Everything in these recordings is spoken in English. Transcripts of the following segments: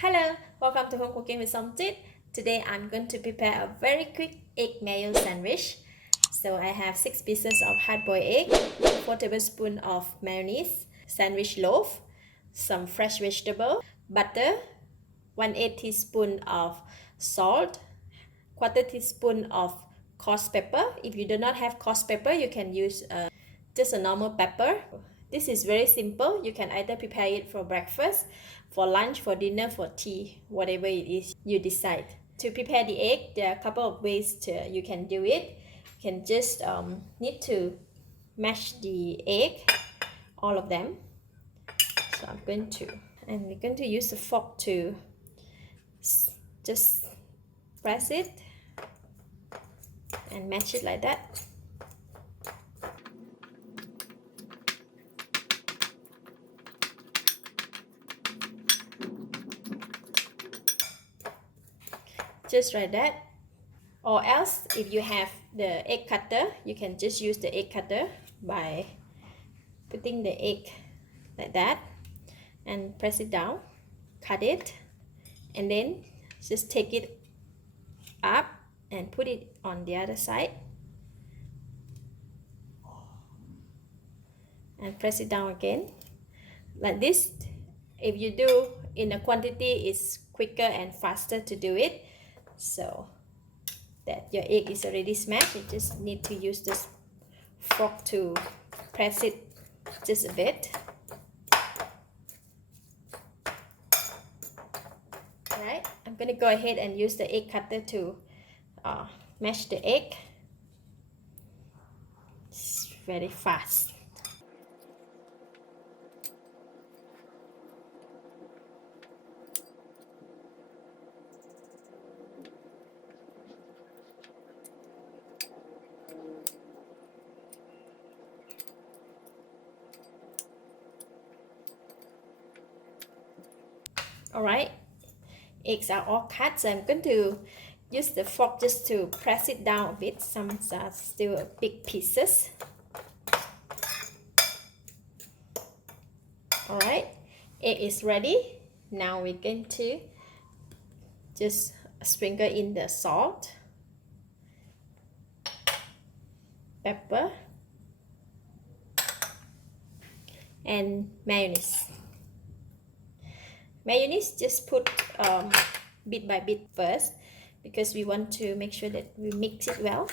Hello, welcome to Home Cooking with Somjit. Today I'm going to prepare a very quick egg mayo sandwich. So I have 6 pieces of hard-boiled egg, 4 tablespoons of mayonnaise, sandwich loaf, some fresh vegetable, butter, 1/8 teaspoon of salt, 1/4 teaspoon of coarse pepper. If you do not have coarse pepper, you can use just a normal pepper. This is very simple. You can either prepare it for breakfast, for lunch, for dinner, for tea, whatever it is you decide. To prepare the egg, there are a couple of ways you can do it. You can just need to mash the egg, all of them. So we're going to use the fork to just press it and mash it like that. Just like that. Or else, if you have the egg cutter, you can just use the egg cutter by putting the egg like that and press it down, cut it, and then just take it up and put it on the other side and press it down again like this. If you do in a quantity, it's quicker and faster to do it. So that your egg is already smashed, you just need to use this fork to press it just a bit. Alright, I'm gonna go ahead and use the egg cutter to mash the egg. It's very fast. Alright, eggs are all cut, so I'm going to use the fork just to press it down a bit. Some are still big pieces. Alright, egg is ready. Now we're going to just sprinkle in the salt, pepper, and mayonnaise. Mayonnaise, just put bit by bit first because we want to make sure that we mix it well.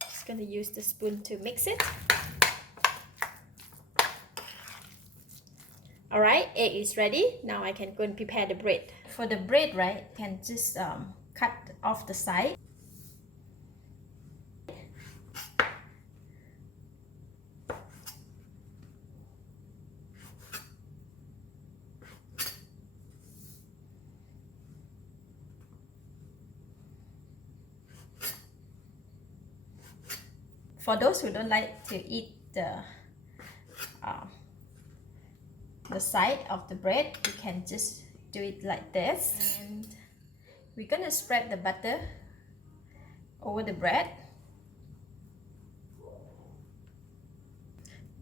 Just going to use the spoon to mix it. Alright, egg is ready. Now I can go and prepare the bread. For the bread, right, you can just cut off the side. For those who don't like to eat the side of the bread, you can just do it like this. And we're gonna spread the butter over the bread.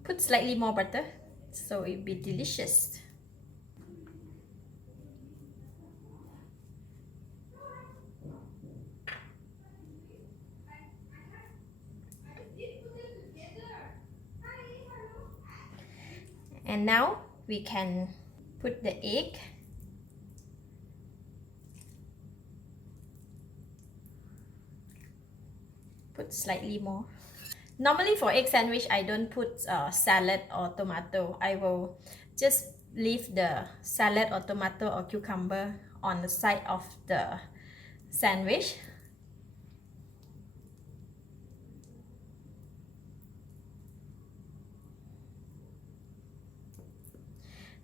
Put slightly more butter so it'll be delicious. And now we can put the egg. Put slightly more. Normally for egg sandwich, I don't put salad or tomato. I will just leave the salad or tomato or cucumber on the side of the sandwich.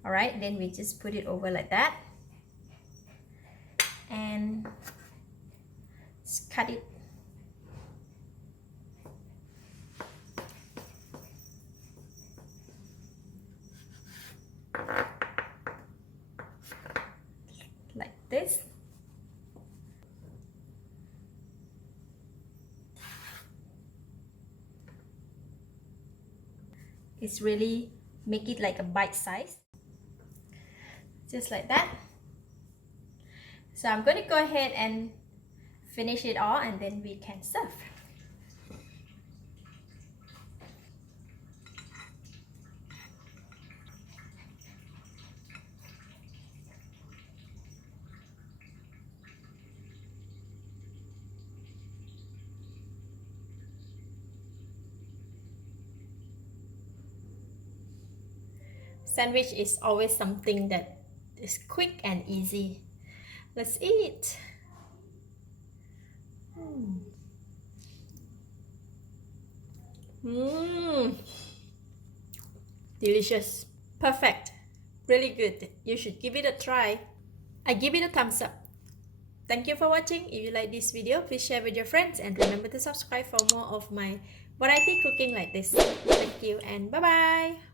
Alright, then we just put it over like that and just cut it. Like this. It's really make it like a bite size. Just like that. So I'm going to go ahead and finish it all and then we can serve. Sandwich is always something that is quick and easy. Let's eat. Delicious. Perfect. Really good. You should give it a try. I give it a thumbs up. Thank you for watching. If you like this video, please share with your friends and remember to subscribe for more of my variety cooking like this. Thank you and bye bye.